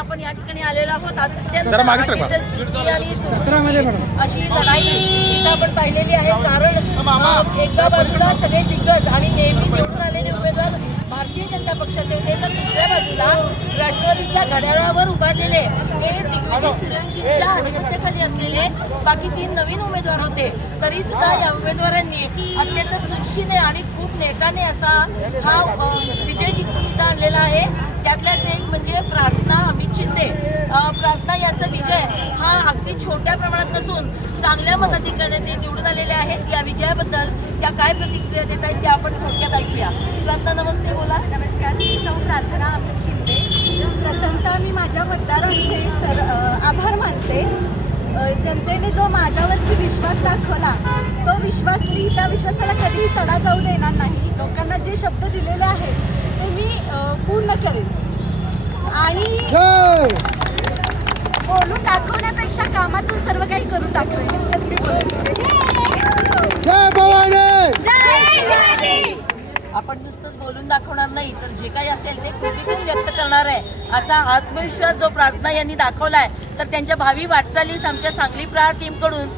आपण या ठिकाणी आलेलो आहोत. अशी लढाई इथं आपण पाहिलेली आहे. कारण एका बाजूला सगळे दिग्गज आणि नेहमी निवडून आलेले उमेदवार भारतीय जनता पक्षाचे होते. तर दुसऱ्या बाजूला राष्ट्रवादीच्या घड्याळावर उभारलेले हे दिग्विजय सूर्यवंशींच्या आधिपत्याखाली असलेले बाकी तीन नवीन उमेदवार होते. तरी सुद्धा या उमेदवारांनी अत्यंत चुरशीने आणि खूप नेटाने असा हा विजय जिंकून इथं आणलेला आहे त्यातल्याच एक म्हणजे प्रार्थना अमित शिंदे अ, प्रार्थना यांचा विजय हा अगदी छोट्या प्रमाणात नसून चांगल्या मताधिकाने ते निवडून आलेले आहेत. या विजयाबद्दल त्या काय प्रतिक्रिया देत आहेत त्या आपण थोडक्यात ऐकूया. प्रार्थना नमस्ते बोला. नमस्कार. मी सौ प्रार्थना अमित शिंदे. प्रथमतः मी माझ्या मतदारांचे सर आभार मानते. जनतेने जो माझ्यावरती विश्वास दाखवला तो विश्वास मी त्या विश्वासाला कधीही तडा जाऊ देणार नाही. लोकांना जे शब्द दिले आहेत ते मी अ, पूर्ण करेन आणि बोलून दाखवण्यापेक्षा कामातून सर्व काही करून शिवाजी! आपण नुसतंच बोलून दाखवणार नाही तर जे काही असेल ते कृतीतून व्यक्त करणार आहे असा आत्मविश्वास जो प्रार्थना यांनी दाखवलाय तर त्यांच्या भावी वाटचालीस आमच्या सांगली प्रहार टीमकडून